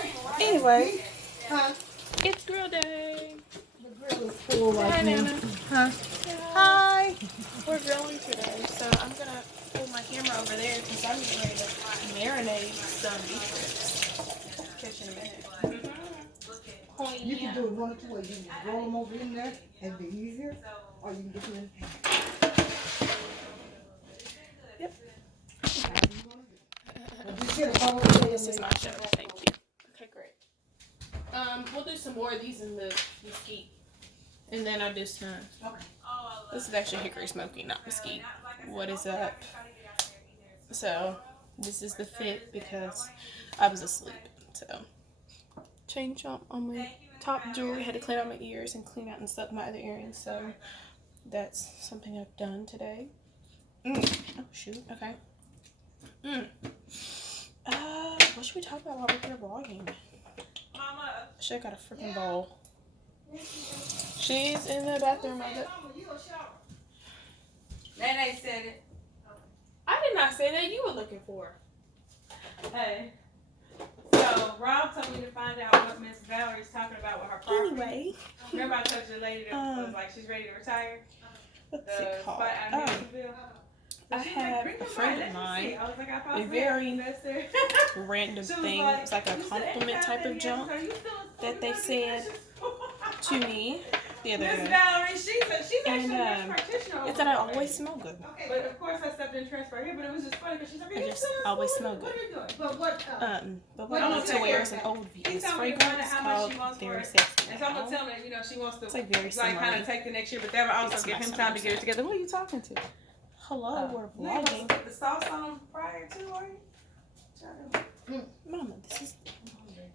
Anyway, Huh? it's grill day. The grill is full Hi, right now. Nana. Huh? Hi. We're grilling today, so I'm gonna pull my camera over there because I'm getting ready to marinate some beef ribs. Catch you in a minute. Oh, You yeah. can do it one or two ways. You can roll them over in there and be easier, or you can get them in the pan. Yep. However you want to do it. But just get a bowl of This is my show. Thank you. Okay, great. We'll do some more of these in the mesquite, and then I'll do some. Okay. This is actually hickory smoky, not mesquite. What is up? So this is the fit because I was asleep. So change up on my top jewelry. Had to clean out my ears and clean out and stuff my other earrings. So that's something I've done today. Oh shoot. Okay. What should we talk about while we're here vlogging? I should have got a freaking bowl. She's in the bathroom of it. Nene said it. I did not say that. You were looking for. Hey. So Rob told me to find out what Miss Valerie's talking about with her property. Anyway. Remember I told you the lady that was like she's ready to retire? What's The it called? spot out in Nelsonville? I have a friend of mine. I was like, I A probably very investor. random She was thing. like, It's like a you said compliment anytime type of that junk he asked her, that they said to me the other Miss day. Valerie, she's actually And a nurse practitioner. it's that I always smell good. Okay, but of course I stepped in transfer here, but it was just funny because she's like, I just always smell good. What are you doing? But what? But what I like to wear is an old Venus fragrance. It's called Very Sexy And so I'm gonna Now. tell her, she wants to It's like very kind summery. of take the next year, but that would also It's give my him time to summer get it together. Who are you talking to? Hello, we're You ain't supposed vlogging. to put the sauce on them prior to, are you? Mama, this is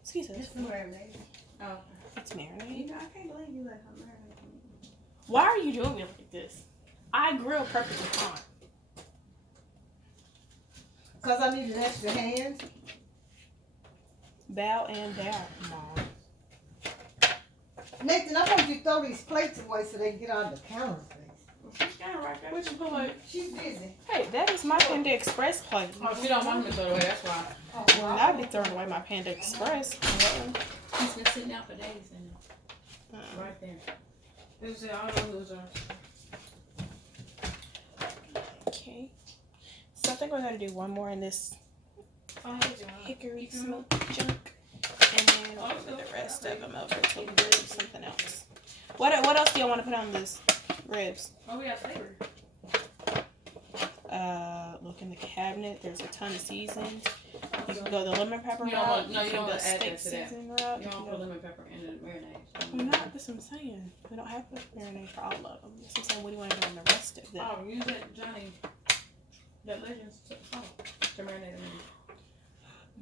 Caesar. It's the marinade. Oh, It's marinated. I can't believe you let her marinate. Why are you doing it like this? I grill perfectly fine. Because I need an extra hand. Bow and down, Mom. Nathan, I want you to throw these plates away so they can get on the counter, please. She's kind of right there. What you put like? She's busy. Hey, that is my Panda Express plate. Oh, she don't want him to throw it away, that's why. Oh, Well, wow. I'd be throwing away my Panda Express. Hello. He's been sitting out for days and right there. It was I don't know who was on. Okay. So I think we're gonna do one more in this hickory smoke junk, and then we'll put the rest of them over to do something else. What else do y'all want to put on this ribs? Oh, we got flavor. Look in the cabinet. There's a ton of seasons. You can go the lemon pepper You don't route. want- no, you can don't go want to add steak that to that. season route. You You don't can put go. lemon pepper in the marinade. I'm not. That's what I'm saying. We don't have to marinate for all of them. That's what I'm saying. What do you want to do on the rest of them? Oh, use that Johnny, that Legends salt to marinate them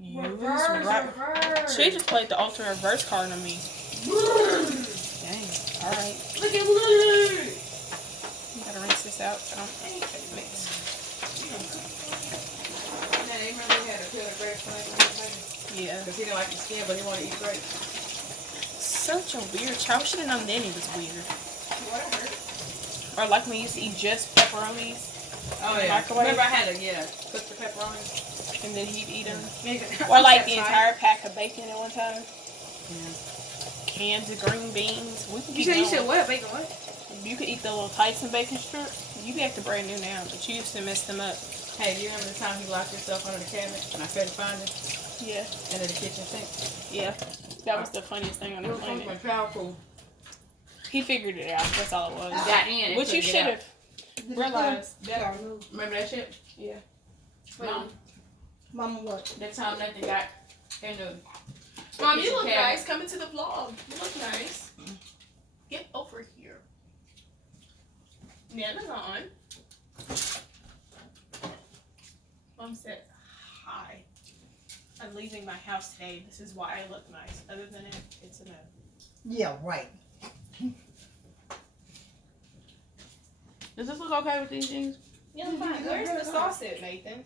in. Reverse. She just played the ultra reverse card on me. Dang. All right. Look at Willie! You gotta rinse this out. So I don't mix. Now, they remember he had a peel of grapes when I was Yeah. because he didn't like the skin, but he wanted to eat grapes. Such a weird child. Should have known then he was weird. Whatever. Or like when we used to eat just pepperonis. Oh, yeah. Microwave. Remember I had to, cook the pepperoni. And then he'd eat them. Yeah. Or like the entire pack of bacon at one time. Yeah. Cans of green beans. We could You keep said you going. said what? Bacon what? You could eat the little Tyson bacon strips. You be acting brand new now, but you used to mess them up. Hey, do you remember the time you locked yourself under the cabinet and I couldn't find it? Yeah. Under the kitchen sink? Yeah. That was the funniest thing on the planet. Powerful. He figured it out. That's all it was. Got in. Which you should have Did you realized. Better. Remember that shit? Yeah. Mom, Mama, what? that time Nathan got in the... Mom, you Kitchen look cabinet. nice. Come into the vlog. You look nice. Get over here. Nana's on. Mom said, hi. I'm leaving my house today. This is why I look nice. Other than it, it's a no. Yeah, right. Does this look okay with these jeans? Yeah, fine. Where's the sauce at, Nathan?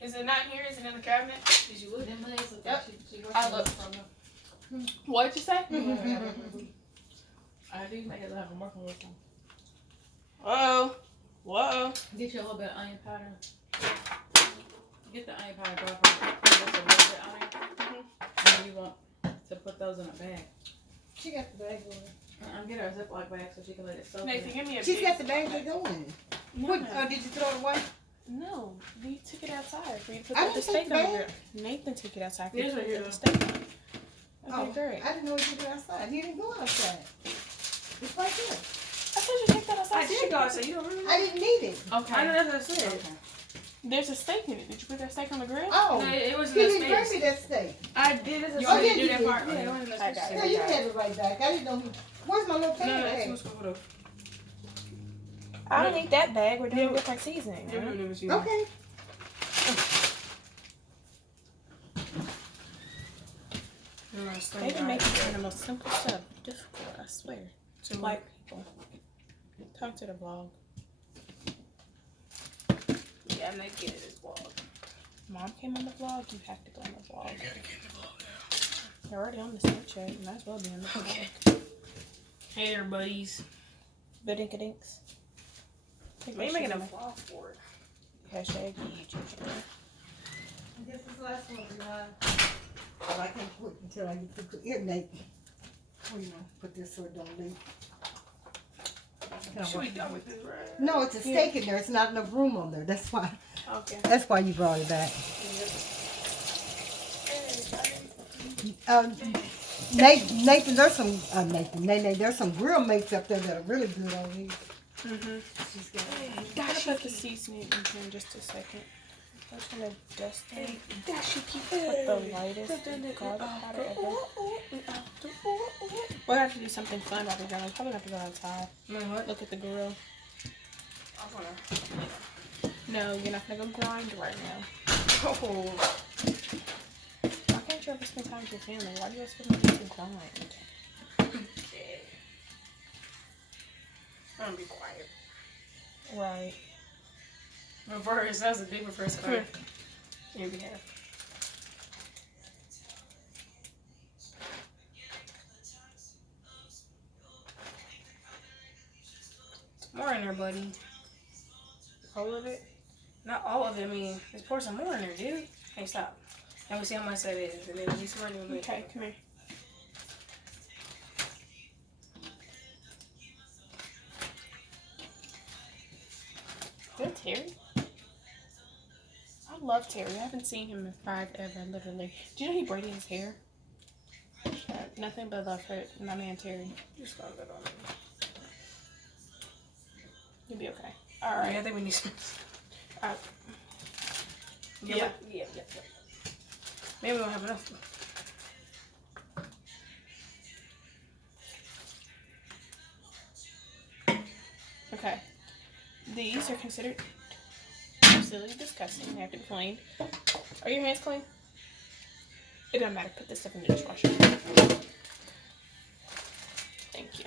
Is it not here? Is it in the cabinet? Did you look? Them legs look Yep. like she I look. What'd you say? I do make it have a working with them. Whoa. Whoa. Get you a little bit of onion powder. Get the onion powder, drop it. Just a little bit on it. And put those in a bag. She got the bag on. I'm getting her a Ziploc bag so she can let it soak. Nathan, give me a She's big- got the bag to go in. No, What? Did you throw it away? no, we took it outside for you to put I the didn't steak take on the the bag. grill. Nathan took it outside for you Yes, to right put here, the steak on. Okay, great. I didn't know you did outside. You didn't go outside. It's right here. I thought you took that outside. I did go outside. You don't remember? I didn't need it. Okay. I know that's what I said. Okay. There's a steak in it. Did you put that steak on the grill? Oh, No, it was in you the didn't bring space. me that steak. I did. That's You what I did, did. Do you that did. part. Yeah. Yeah, it was in the I space. got it. Yeah, you had it right back. I didn't know. Where's my little No, paper that's bag? what's cool though. I don't need that bag. We're doing different seasoning. Yeah, Right? we never seen Okay. They can make the most simple stuff difficult, I swear. So White people. Talk to the vlog. yeah, I'm not getting this vlog. Mom came on the vlog, you have to go on the vlog. I gotta get the vlog now. You're already on the Snapchat, you might as well be on the vlog. Okay. Hey there, buddies. Bidinkadinks. We making a vlog for it. Hashtag YouTube channel. I guess this last one, well, I can't quit until I get the ear Nate. Oh, you know, put this so it don't leak. Should we done with this, right? No, it's a steak in there. It's not enough room on there. That's why. Okay. That's why you brought it back. Nathan, there's some Nene, there's some grill mates up there that are really good on these. Mm-hmm. She's got I'm gonna put the seasoning in here in just a second. I'm just gonna dust it. Put the lightest garlic powder ever. We'll have to do something fun while we're done. We'll probably have to go outside. What? Look at the grill. I wanna. No, you're not gonna go grind right now. Oh. Why can't you ever spend time with your family? Why do you always feel like you need to grind? I'm gonna be quiet. Right. Reverse. That was a big reverse card. Here we have. More in there, buddy. All of it? Not all of it. I mean, let's pour some more in there, dude. Hey, stop. Let me see how much that is, and then at least we're doing it. Okay, come here. Is that Terry? I love Terry. I haven't seen him in forever, literally. Do you know he braided his hair? Nothing but love for my man Terry. Just throw that on me. You'll be okay. All right. Yeah, I think we need some. Yeah. Yeah. Maybe we don't have enough. Okay. These are considered absolutely disgusting. They have to be cleaned. Are your hands clean? It doesn't matter. Put this stuff in the dishwasher. Thank you.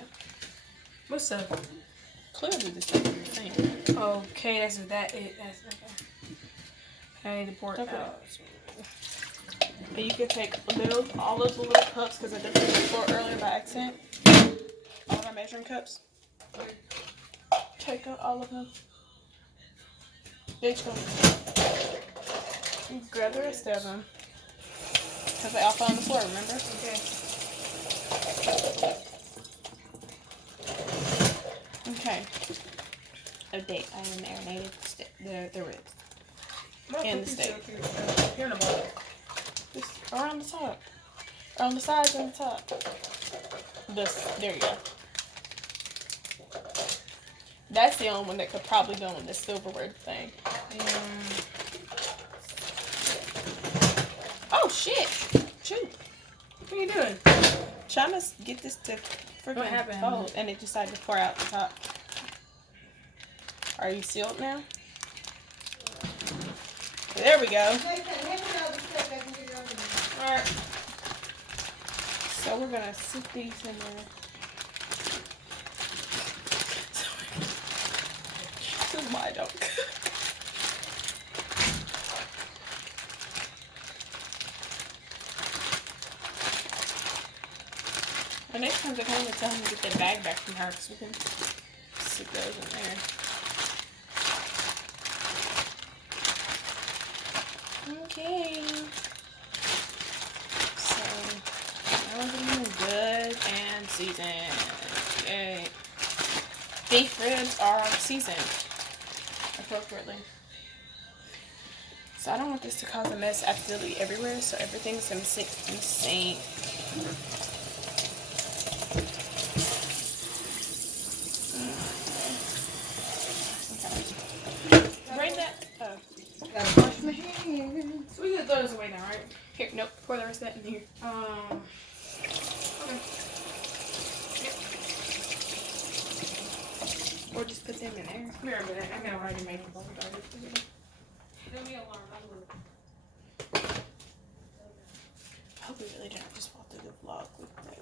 What's up? Clearly this stuff is the same. Okay, that's that. That's okay. I need to pour it Okay. out. And you can take all of the little cups, because I did this before earlier by accident. All my measuring cups. Take out all of them. Each one. You grab the rest of them. Because they all fell on the floor, remember? Okay. Okay. Update. I marinated the ribs. And the steak. Here in the bottom. Just around the top. Or on the sides and the top. There you go. That's the only one that could probably go in the silverware thing. Oh shit! Shoot! What are you doing? Trying to get this to What freaking happened? fold, and it decided to pour out the top. Are you sealed now? There we go. Alright. So we're gonna sit these in there. This is my dog. The next time they come, to tell him to get their bag back from her, because we can sit those in there. Okay. So, I want to season. Yay. Beef ribs are seasoned appropriately. So I don't want this to cause a mess absolutely everywhere, so everything's in sync. Okay. Bring that. Gotta wash my hands. So we can throw this away now, right? Here, nope. Pour the rest of that in here. Okay. Or just put them in there. Come here a minute. I got already made the ball garbage. Leave me alone. I'm gonna- I hope we really didn't just fall through the vlog with that.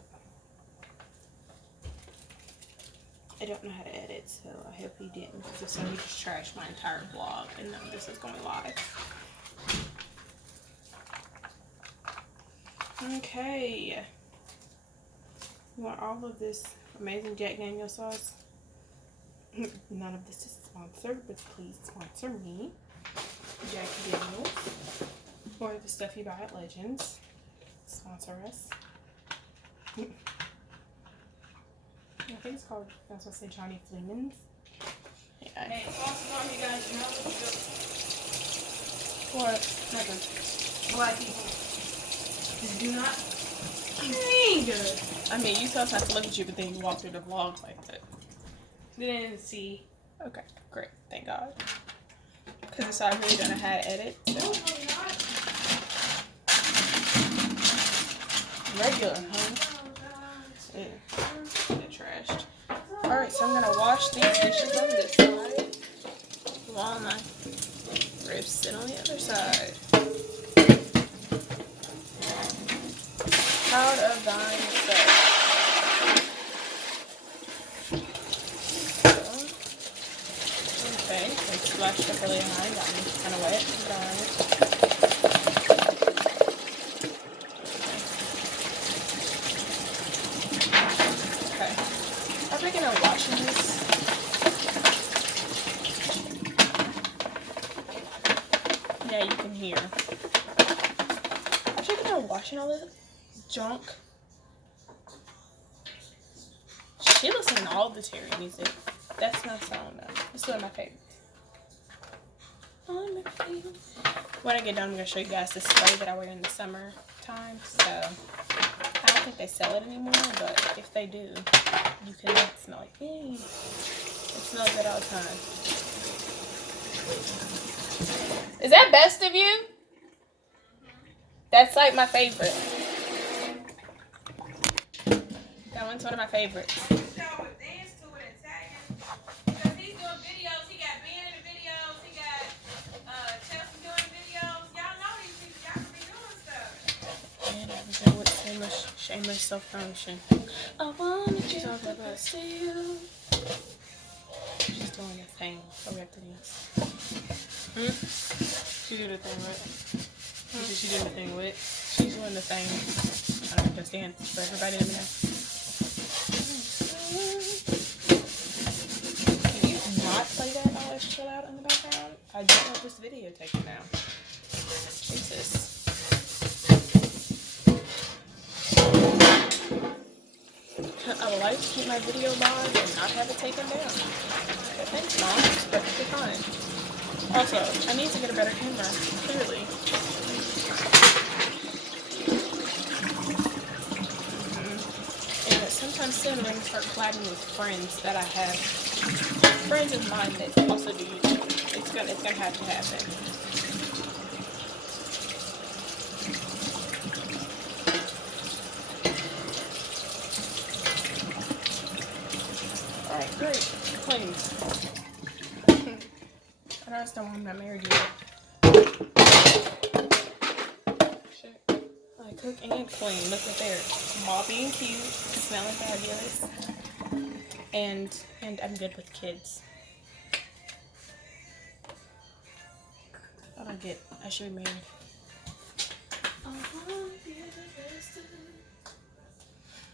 I don't know how to edit, so I hope he didn't, because if so, he just trashed my entire vlog, and none of this is going live. Okay. You want all of this amazing Jack Daniel's sauce? None of this is sponsored, but please sponsor me. Jack Daniels. Or the stuff you buy at Legends. Sponsor us. I think it's called, I was going to say Johnny Fleeman's. Yeah. Hey, sauce is on you guys. You know What? Nothing. black people. Just do not. Dang. I mean, you sometimes have to look at you, but then you walk through the vlog like that. Didn't see. Okay, great. Thank God. Because I really don't know how to edit. So. No, not. Regular, huh? Yeah. Get trashed. Alright, so I'm going to wash these dishes on this side while my ribs sit on the other side. Proud of thine self. Okay, it splashed up really high, got me kind of wet, but alright. Okay, I'm thinking of washing this. Yeah, you can hear. I'm thinking of washing all this junk. She listens to all the Terry music. That's my song though. It's one of my favorites. When I get done, I'm going to show you guys the spray that I wear in the summer time. So, I don't think they sell it anymore, but if they do, you can smell it. Yay. It smells good all the time. Is that best of you? That's like my favorite. That one's one of my favorites. Shameless self-promotion. I wanna talk about you. She's doing a thing. So we have to dance. She did a thing, right? She did a thing with. She's doing the thing. I don't know, just dance for everybody to know. Can you not play that always chill out in the background? I don't want this video taken down. Jesus. I would like to keep my video live and not have it taken down. But thanks, Mom. It's perfectly fine. Also, I need to get a better camera, clearly. And sometimes soon I'm going to start collabing with friends that I have. Friends of mine that also do YouTube. It's gonna have to happen. Alright, great. Clean. I just don't want I'm not married yet. Shit. I cook and clean. Look at there. Moppy and cute. Smelling fabulous. And I'm good with kids. I should be married.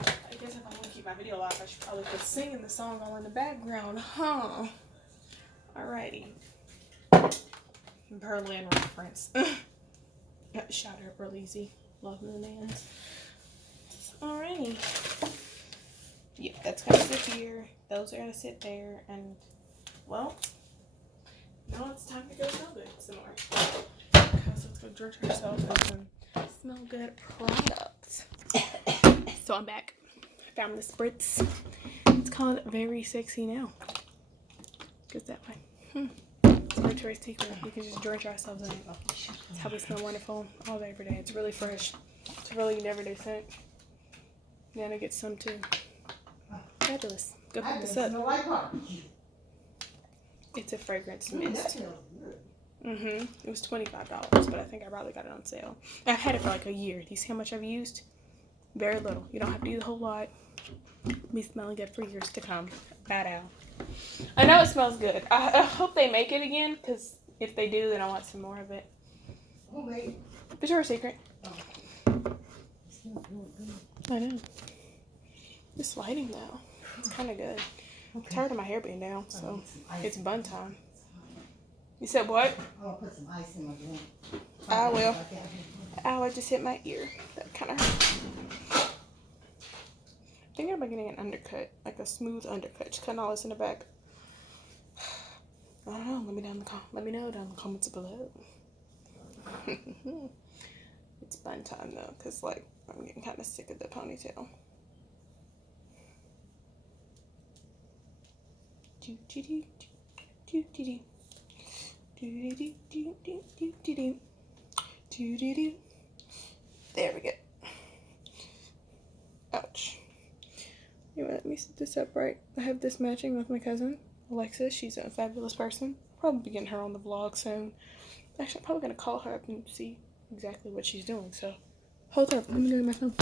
I guess if I want to keep my video alive, I should probably put singing the song all in the background, huh? Alrighty. Berlin reference. Shout out real easy. Love Moon Ends. Alrighty. That's gonna sit here. Those are gonna sit there, and well, now it's time to go smell good some more. Because let's go drench ourselves in some smell good products. So I'm back. I found the spritz. It's called Very Sexy Now. Goes that way. It's Victoria's Secret. You can just drench ourselves in it. It's how we smell wonderful all day, every day. It's really fresh. It's really never do scent. Nana gets some too. Fabulous. Go pick this up. It's a fragrance mist. It was $25, but I think I probably got it on sale. I've had it for like a year. Do you see how much I've used? Very little. You don't have to use a whole lot. Be smelling good for years to come. Bad owl. I know it smells good. I hope they make it again, because if they do, then I want some more of it. Victoria's Secret. I know. This lighting though, it's kind of good. I'm tired of my hair being down, so it's bun time. You said what? I'll put some ice in my drink. I will. Ow, I just hit my ear. That kind of hurt. I think I'm getting an undercut, like a smooth undercut. Just cutting all this in the back. I don't know. Let me know down in the comments below. It's bun time though, cause like I'm getting kind of sick of the ponytail. There we go. Ouch. Anyway, let me set this up right. I have this matching with my cousin, Alexis. She's a fabulous person. Probably be getting her on the vlog soon. Actually, I'm probably going to call her up and see exactly what she's doing. So, hold up. Let me go get my phone.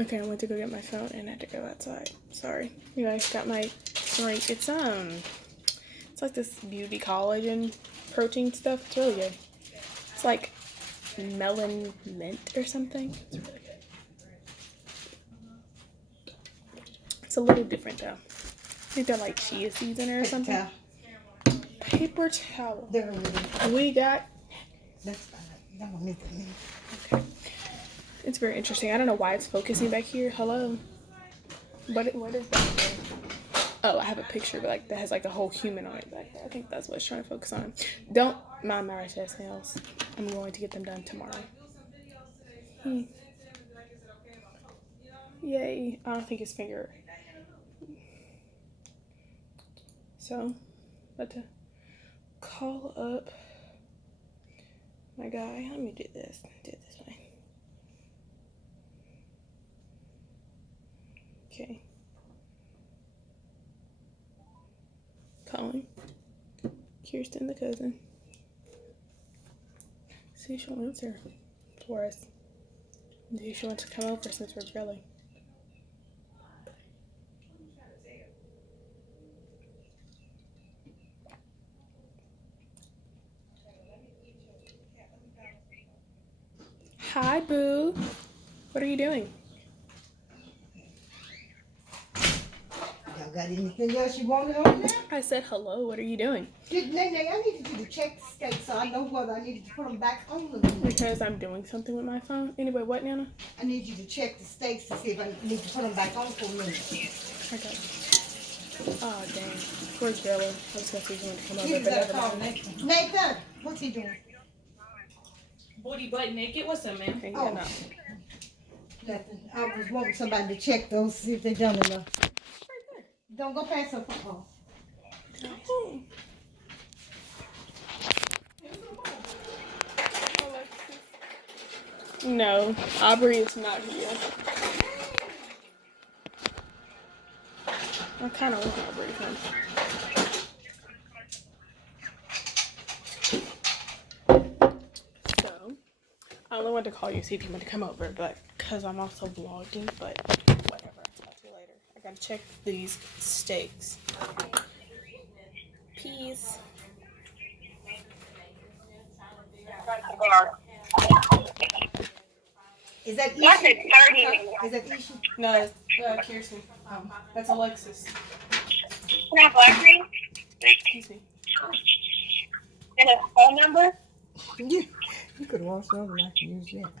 Okay, I went to go get my phone and had to go outside. Sorry. Anyway, I got my drink. It's like this beauty collagen protein stuff. It's really good. It's like melon mint or something. It's really good. It's a little different though. I think they're like chia seeds in it or something. Paper towel. We got. That's fine. Don't need that. Okay. It's very interesting. I don't know why it's focusing back here. Hello. What is that? Oh, I have a picture like that has like a whole human on it back there. I think that's what it's trying to focus on. Don't mind my recess nails. I'm going to get them done tomorrow. Yay. I don't think his finger. So, about to call up my guy. Let me do this. Do it this way. Okay. Calling Kirsten, the cousin. See if she'll answer for us. See if she wants to come over since we're grilling. Hi, boo. What are you doing? Y'all got anything else you want on there? I said hello. What are you doing? Nene, I needed you to check the steaks so I know whether I needed to put them back on the menu. Because I'm doing something with my phone. Anyway, what, Nana? I need you to check the steaks to see if I need to put them back on for a minute. Okay. Oh, dang. Where's Bella? I was going to see if you want to come over, He's but got never to call mind. Nathan, what's he doing? Booty butt naked. What's up, man? Okay, Oh. yeah, no. Nothing. I was wanting somebody to check those, see if they done enough. Don't go past her. Oh. Oh. No, Aubrey is not here. I kind of want Aubrey to come. So, I only wanted to call you, see if you want to come over, but because I'm also vlogging, but whatever. I'll do later. I gotta check these steaks. Peas. Is that That's Isha? at 30. Is that Isha? No, it's Kirsten. That's Alexis. Can I have black cream? Excuse me. And a phone number? Yeah. You could have walked over and I can use that.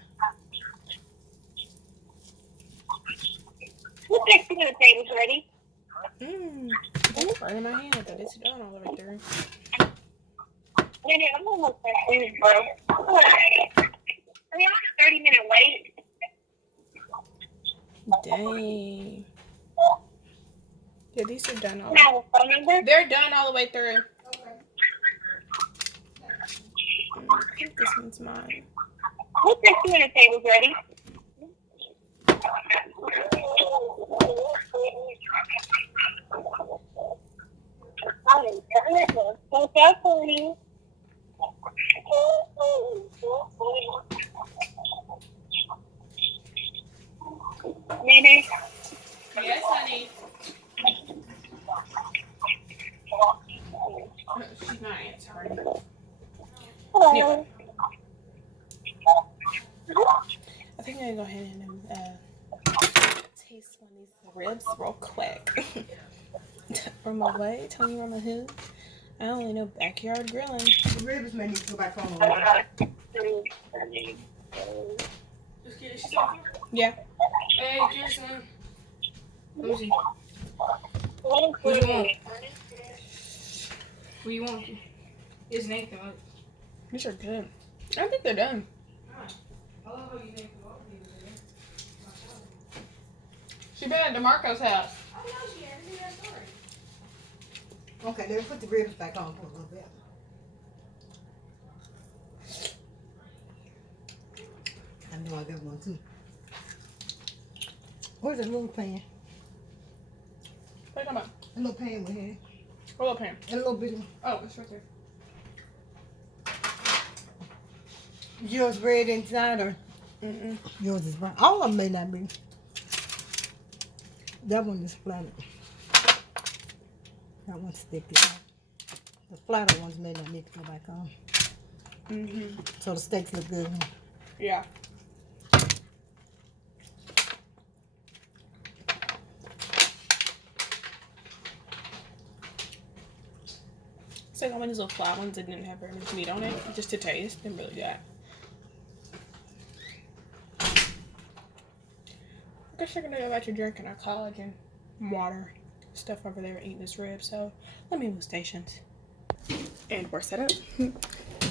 Who's next to the table's ready? It's burning my hand, but it's done all the way through. Minute, I'm almost at food, bro. Are you on a 30-minute wait? Dang. Yeah, these are done all. Can I have a phone number? They're done all the way through. I think this one's mine. What's the 2 minute table's ready? Maybe. Yes, honey. She's not answering. Hello. I think I'm gonna go ahead and taste one of these ribs real quick. From away, Tony from a who? I only know backyard grilling. The ribs may need to go back on. Just kidding. She's on here. Yeah. Hey, Kirsten. Lucy. What What do you want? What do you want? It's Nathan. Look. These are good. I think they're done. I love how you Nathan walk these. She been at DeMarco's house. I know she had to do that story. Okay, let me put the ribs back on for a little bit. I know I got one too. Where's the little pan? What are you talking about? A little pan we had. Roll up here. And a little bit of Oh, it's right there. yours red inside or yours is brown. All of them may not be. That one is flat. That one's sticky. The flatter ones may not need to go back on. So the steaks look good. Yeah. It's like all these little flat ones that didn't have very much meat on it, just to taste. Didn't really do that. I guess you're gonna go back to drinking our collagen water stuff over there eating this rib, so let me move stations. And we're set up.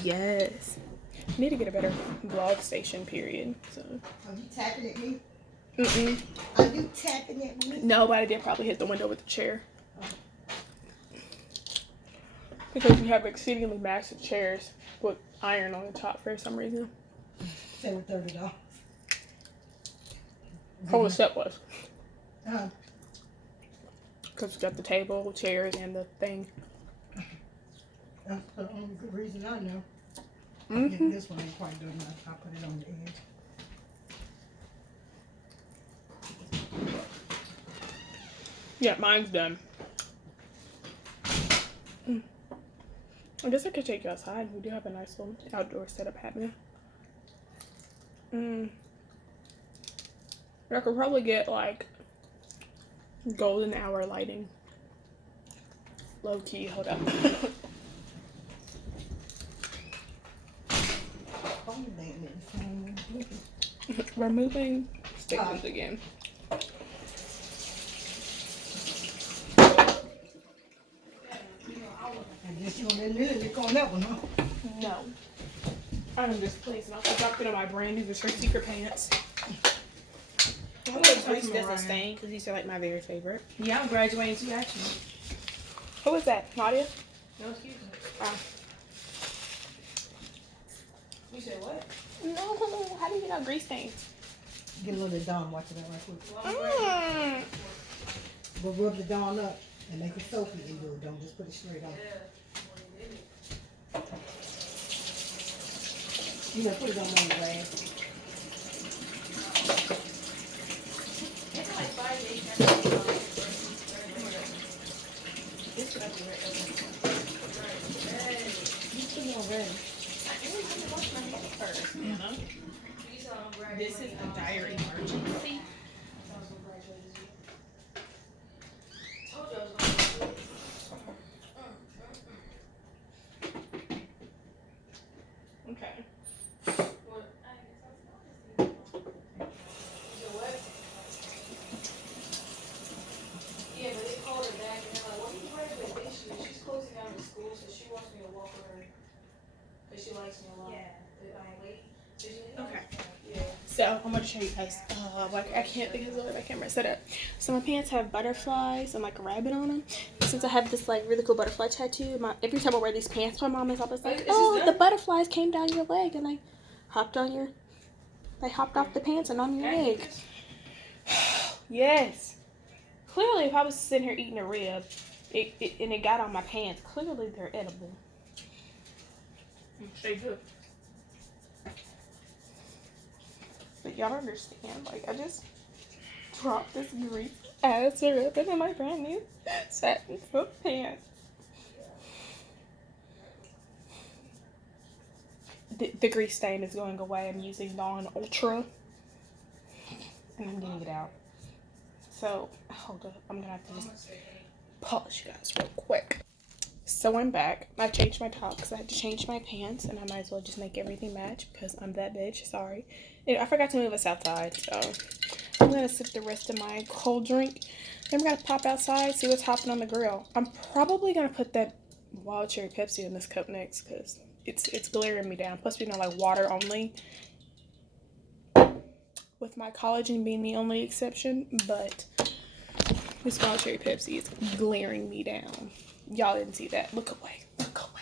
Yes. Need to get a better vlog station, period. So. Are you tapping at me? Mm-mm. Are you tapping at me? No, but I did probably hit the window with the chair. Because we have exceedingly massive chairs with iron on the top for some reason. Say with $30. How the set was. Uh, Because we got the table, chairs, and the thing. That's the only good reason I know. Mm-hmm. This one ain't quite done enough. I'll put it on the edge. Yeah, mine's done. I guess I could take you outside. We do have a nice little outdoor setup happening. I could probably get like golden hour lighting. Low key, hold up. We're moving stations again. I guess you want to lick on that one, huh? No. I'm just pleased not to drop it on my brand new Victoria's Secret pants. I hope those Reese doesn't stain because these are like my very favorite. Yeah, I'm graduating too, actually. Who is that? Nadia? No excuse me. You said what? No, how do you get out grease stains? Get a little bit Dawn, watch it out right quick. But rub the Dawn up and make it soapy and do it. Don't just put it straight on. You know, put it on the glass. It's like 5 days. This could be right over. You should know already. I wash my hands first, you know? This is a dire emergency. Okay. Yeah, but it called it that. So I'm gonna show you guys. Like I can't because of the way my camera set up. So my pants have butterflies and like a rabbit on them. Since I have this like really cool butterfly tattoo, every time I wear these pants, my mom is always like, "Oh, the butterflies came down your leg and hopped off the pants and on your leg." Yes. Clearly, if I was sitting here eating a rib, and it got on my pants, clearly they're edible. They good. But y'all don't understand. Like, I just dropped this grease ass syrup into my brand new satin silk pants. The grease stain is going away. I'm using Dawn Ultra. And I'm getting it out. So, hold up. I'm gonna have to just pause you guys real quick. So I'm back. I changed my top because I had to change my pants, and I might as well just make everything match because I'm that bitch. Sorry. I forgot to move us outside, so I'm gonna sip the rest of my cold drink. Then we're gonna pop outside, see what's hopping on the grill. I'm probably gonna put that wild cherry Pepsi in this cup next because it's glaring me down. Plus, we know like water only, with my collagen being the only exception. But this wild cherry Pepsi is glaring me down. Y'all didn't see that. Look away. Look away.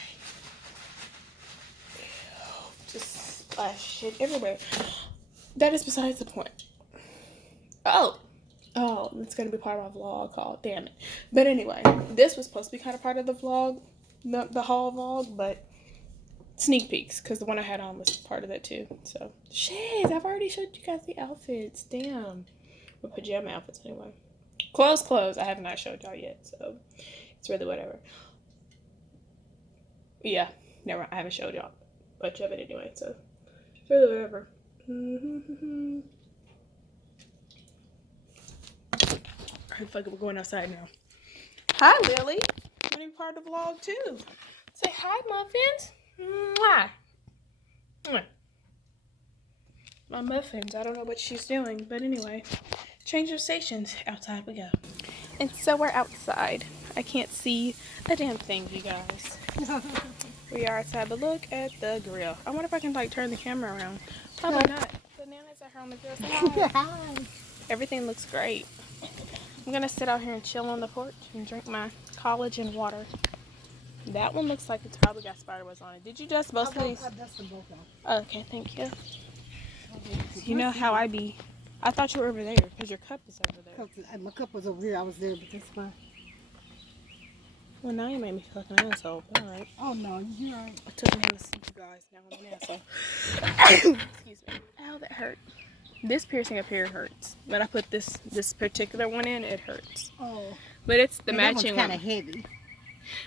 Ew, just splash shit everywhere. That is besides the point. Oh, it's going to be part of my vlog called. Damn it. But anyway, this was supposed to be kind of part of the vlog, the haul vlog, but sneak peeks, because the one I had on was part of that too. So, shit, I've already showed you guys the outfits. Damn. With pajama outfits anyway. Clothes. I have not showed y'all yet, so it's really whatever. Yeah, never. I haven't showed y'all much of it anyway, so it's really whatever. Alright, fuck it, we're going outside now. Hi, Lily. You want to be part of the vlog too? Say hi, muffins. Mwah. Mwah. My muffins. I don't know what she's doing, but anyway, change of stations. Outside we go. And so we're outside. I can't see a damn thing, you guys. We are outside, but look at the grill. I wonder if I can like turn the camera around. Probably not. Bananas are here on the grill. Say hi. Everything looks great. I'm gonna sit out here and chill on the porch and drink my collagen water. That one looks like it's probably got spider webs on it. Did you dust both of these? I dusted both of them. Okay, thank you. You know how I be. I thought you were over there because your cup is over there. My cup was over here. I was there, but that's fine. Well, now you made me feel like an asshole. All right. Oh, no, you're right. I took me to see you guys. Now I'm an asshole. Excuse me. Ow, that hurt. This piercing up here hurts. When I put this particular one in, it hurts. Oh. But it's the Yeah, matching that one. one's kind of heavy.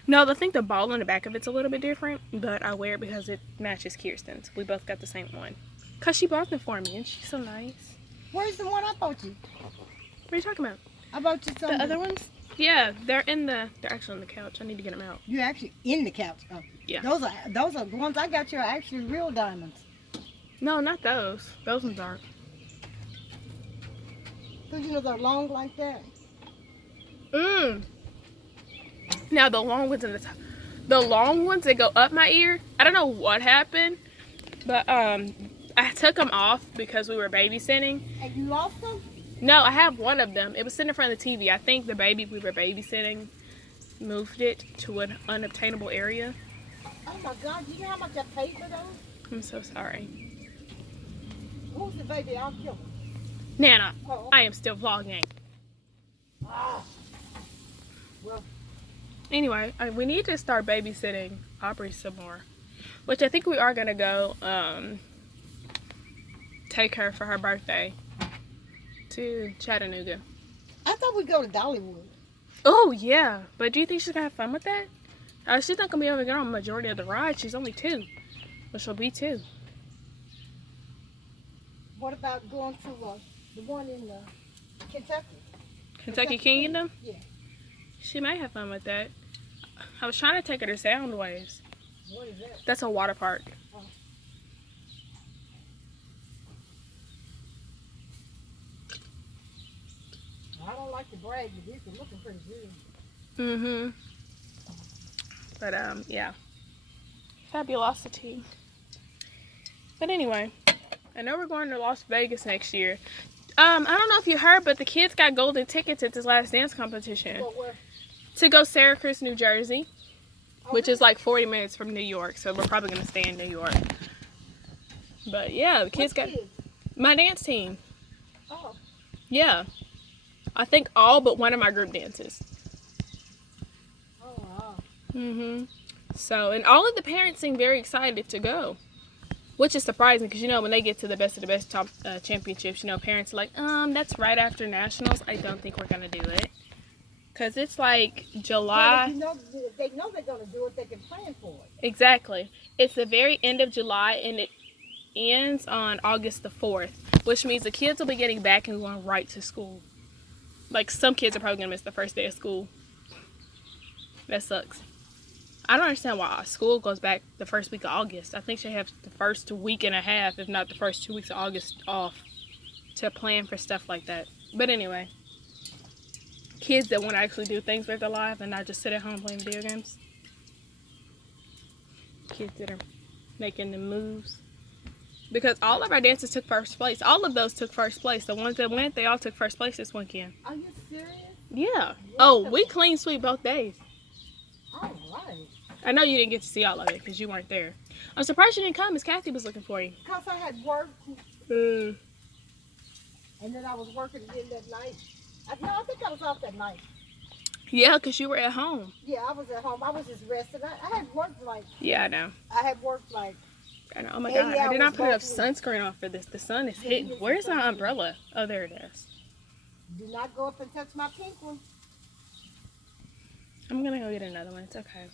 No, I think the ball on the back of it's a little bit different, but I wear it because it matches Kirsten's. We both got the same one. Because she bought them for me, and she's so nice. Where's the one I bought you? What are you talking about? I bought you some. The other ones? Yeah, they're actually on the couch. I need to get them out. You're actually in the couch. Oh. Yeah. Those are the ones I got you are actually real diamonds. No, not those. Those ones aren't. Because you know they're long like that. Now the long ones in the long ones that go up my ear. I don't know what happened, but I took them off because we were babysitting. And you lost them? No, I have one of them. It was sitting in front of the TV. I think the baby we were babysitting moved it to an unobtainable area. Oh my God! Do you know how much I paid for those? I'm so sorry. Who's the baby? I'll kill him. Nana, Oh. I am still vlogging. Ah. Well. Anyway, we need to start babysitting Aubrey some more. Which I think we are going to go take her for her birthday to Chattanooga. I thought we'd go to Dollywood. Oh, yeah. But do you think she's going to have fun with that? She's not going to be able to get on the majority of the rides. She's only 2. But she'll be 2. What about going to the one in Kentucky? Kentucky Kingdom? Yeah. She might have fun with that. I was trying to take her to Sound Waves. What is that? That's a water park. Oh. I don't like to brag, but this is looking pretty good. But, yeah. Fabulosity. But anyway, I know we're going to Las Vegas next year. I don't know if you heard, but the kids got golden tickets at this last dance competition. Well, where? To go Syracuse, New Jersey, which Okay. is like 40 minutes from New York. So we're probably going to stay in New York. But yeah, the kids got my dance team. Oh. Yeah. I think all but one of my group dances. Oh, wow. Mm-hmm. So, and all of the parents seem very excited to go. Which is surprising because, you know, when they get to the best of the best top championships, you know, parents are like, that's right after nationals. I don't think we're going to do it. Because it's like July. Well, if you know, if they know they're going to do it, they can plan for it. Exactly. It's the very end of July and it ends on August the 4th, which means the kids will be getting back and going right to school. Like, some kids are probably going to miss the first day of school. That sucks. I don't understand why school goes back the first week of August. I think they have the first week and a half, if not the first 2 weeks of August off to plan for stuff like that. But anyway, kids that want to actually do things with their life and not just sit at home playing video games. Kids that are making the moves. Because all of our dances took first place. All of those took first place. The ones that went, they all took first place this weekend. Are you serious? Yeah. Oh, we clean sweep both days. All right. I know you didn't get to see all of it because you weren't there. I'm surprised you didn't come. Miss Kathy was looking for you. Because I had work, Mm. and then I was working again that night. I think I was off that night. Yeah, because you were at home. Yeah, I was at home. I was just resting. I had worked like, Yeah, I know. I had worked like, I know. Oh my 80 God. I did not hours put enough both ways. sunscreen on for this. The sun is hitting. Where's my umbrella? Oh, there it is. do not go up and touch my pink one. I'm going to go get another one. It's okay.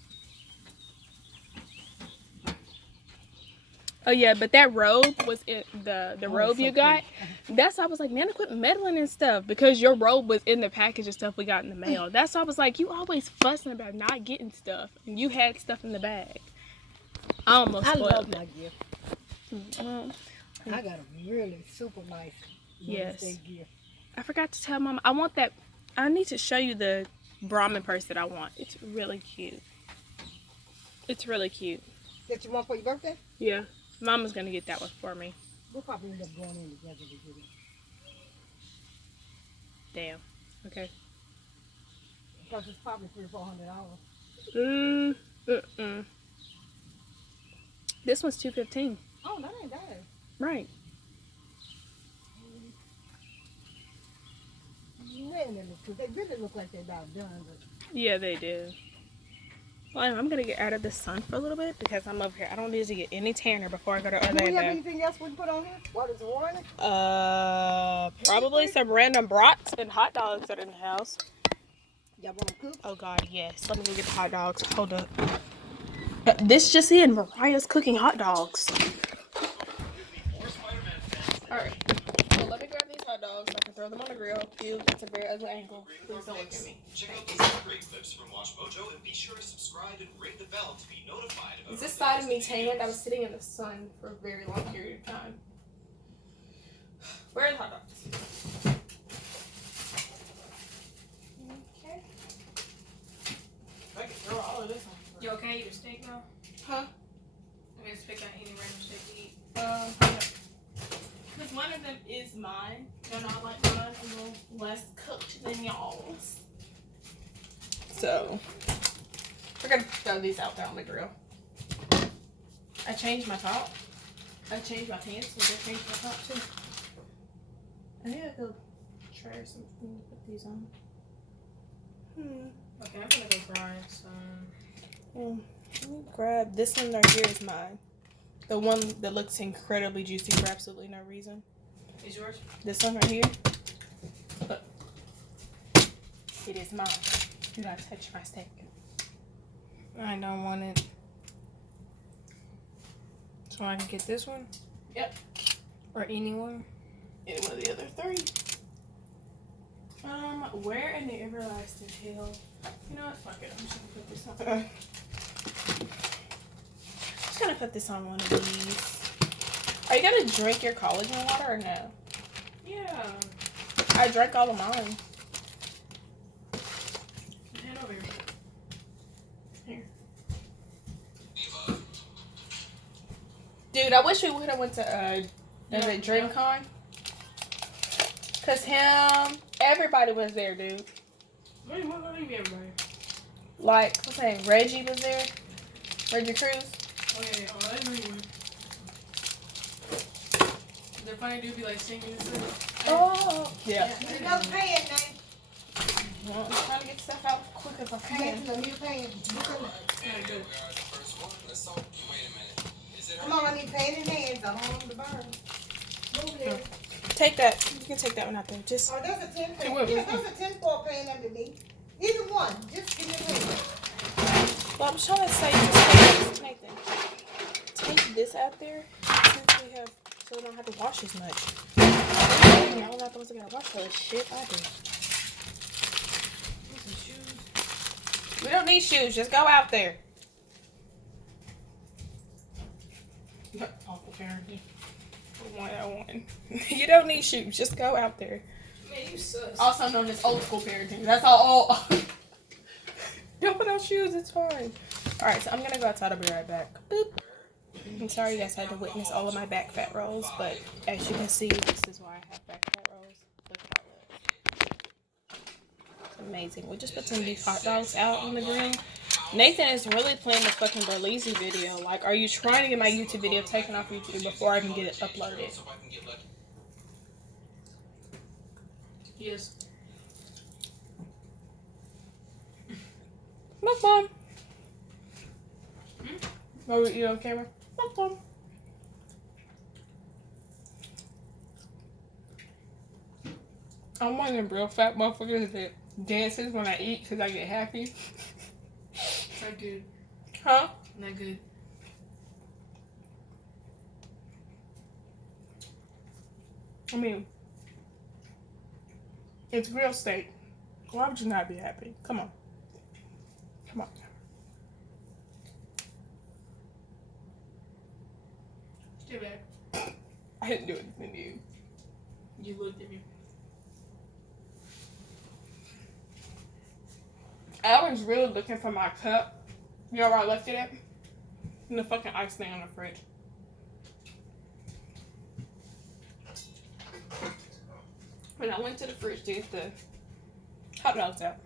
Oh, yeah, but that robe was the robe so you got. That's why I was like, man, I quit meddling and stuff because your robe was in the package of stuff we got in the mail. That's why I was like, you always fussing about not getting stuff, and you had stuff in the bag. I almost I spoiled love it. my gift. Mm, I got a really super nice Yes. Mother's Day gift. I forgot to tell Mama. I want that. I need to show you the Brahmin purse that I want. It's really cute. It's really cute. That you want for your birthday? Yeah. Mama's going to get that one for me. We'll probably end up going in together to get it. Damn. Okay. Because it's probably $300 or $400. This one's $215. Oh, that ain't bad. Right. They really look like they're about done. But Yeah, they do. Well, I'm going to get out of the sun for a little bit because I'm over here. I don't need to get any tanner before I go to do we have Orlando. anything else we can put on here? What is warning? Probably some random brats and hot dogs that are in the house. Y'all want to cook? Oh, God, yes. Let me go get the hot dogs. Hold up. This just in. Mariah's cooking hot dogs. Alright. So let me grab these hot dogs so I can throw them on the grill. Ew, that's a very ugly angle. Please don't look at me. Check out these great clips from Watch Mojo and be sure to subscribe and ring the bell to be notified of Is this side of me tanned? I was sitting in the sun for a very long period of time. Where are the hot dogs? Okay. I can throw all of this on. You okay? Eat a steak now? Huh? I guess pick out any random steak to eat. Because one of them is mine. And I like mine a little less cooked than y'all's. So, we're going to throw these out there on the grill. I changed my top. I changed my pants, so I changed my top too. I need to go try something to put these on. Okay, I'm gonna go grind some. Let me grab this one right here is mine. The one that looks incredibly juicy for absolutely no reason. Is yours? This one right here. Look. It is mine. Do not touch my steak. I don't want it. So I can get this one? Yep. Or anyone? Any one of the other three. Where in the everlasting hell? You know what? Fuck it. I'm just gonna put this on. Just gonna put this on one of these. Are you gonna drink your collagen water or no? Yeah. I drank all of mine. Head over here. Here. Dude, I wish we would have went to Is it DreamCon? Cause everybody was there, dude. What do you mean everybody? Like, what's his name? Reggie was there. Reggie Cruz. Oh yeah, oh, I didn't know you went. The funny dude be like singing and stuff. Oh, yeah. You know, pay it, man. Well, I'm trying to get stuff out as quick as I Pay can. it, you know, you pay it. Yeah, good. Come on, I need paid in hands. I don't want them to burn. Move it. Take that. You can take that one out there. Just. Oh, there's a 10 Hey, pan. wait, Yeah, wait. there's a 10-4 pan underneath. Either one. Just give me a hand. Well, I'm trying to say, just Nathan, take this out there since we have, so we don't have to wash as much. I'm not the ones that gotta wash all this shit. I do. Some shoes. We don't need shoes. Just go out there. Awful parenting. 101. You don't need shoes. Just go out there. Man, you sus. Also known as old school parenting. That's all. Don't put on shoes. It's fine. All right, so I'm gonna go outside. I'll be right back. Boop. I'm sorry you guys had to witness all of my back fat rolls, but as you can see, this is why I have back fat rolls. Look at that. It's amazing. We just put some beef hot dogs out on the grill. Nathan is really playing the fucking Berlizzi video. Like, are you trying to get my YouTube video taken off YouTube before I can get it uploaded? Yes. Look, Mom. Oh, you on camera? Look, Mom. I'm one of them real fat motherfuckers that dances when I eat because I get happy. Not good. Huh? Not good. I mean, it's real steak. Why would you not be happy? Come on. Come on. Stay back. I didn't do anything to you. You looked at me. I was really looking for my cup. You know where I left it at? In the fucking ice thing on the fridge. When I went to the fridge to get the hot dogs out.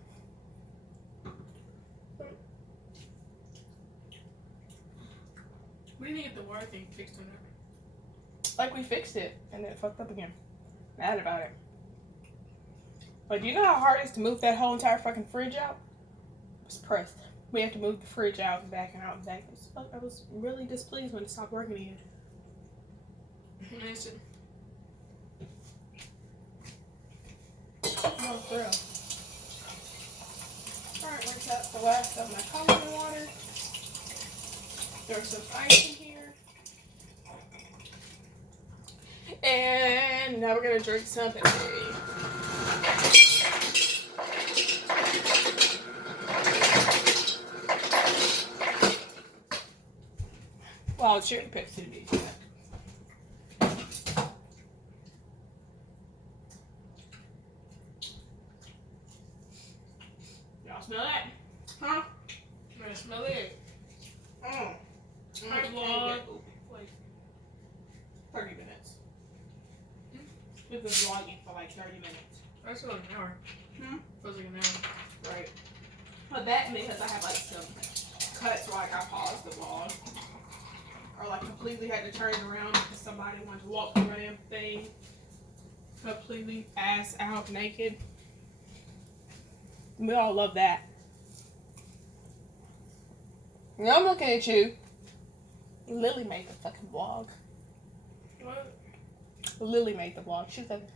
We didn't get the water thing fixed on that. Like, we fixed it and then it fucked up again. Mad about it. But do you know how hard it is to move that whole entire fucking fridge out? It's pressed. We have to move the fridge out and back and out and back. I was really displeased when it stopped working again. Listen. No, for real. Alright, rinse out the last of my coconut water. There's some ice in here. And now we're gonna drink something. Well, it's cherry Pepsi to be exact. Y'all smell that? Huh? I smell it. Mm. Hi, vlog. Like 30 minutes. We've been vlogging for like 30 minutes. That's like an hour. Feels like an hour. Right. But that because I have like some cuts where like I paused the vlog. Or like completely had to turn it around because somebody wanted to walk through a damn thing. Completely ass out naked. We all love that. Now I'm looking at you. Lily made the fucking vlog. What? Lily made the vlog. She said,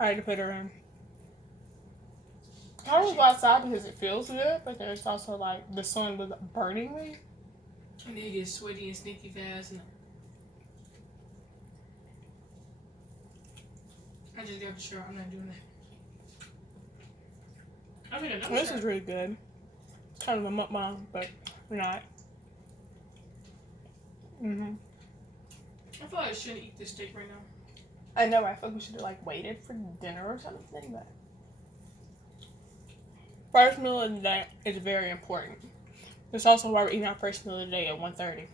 I had to put her in. I don't go outside because it feels good, but there's also like the sun was burning me. And then you get sweaty and sneaky fast. And I just got for sure I'm not doing that. I mean, another This shirt. is really good. It's kind of a mukbang, but not. I feel like I shouldn't eat this steak right now. I know. I feel like we should have like waited for dinner or something, but first meal of the day is very important. It's also why we're eating our first meal of the day at 1:30.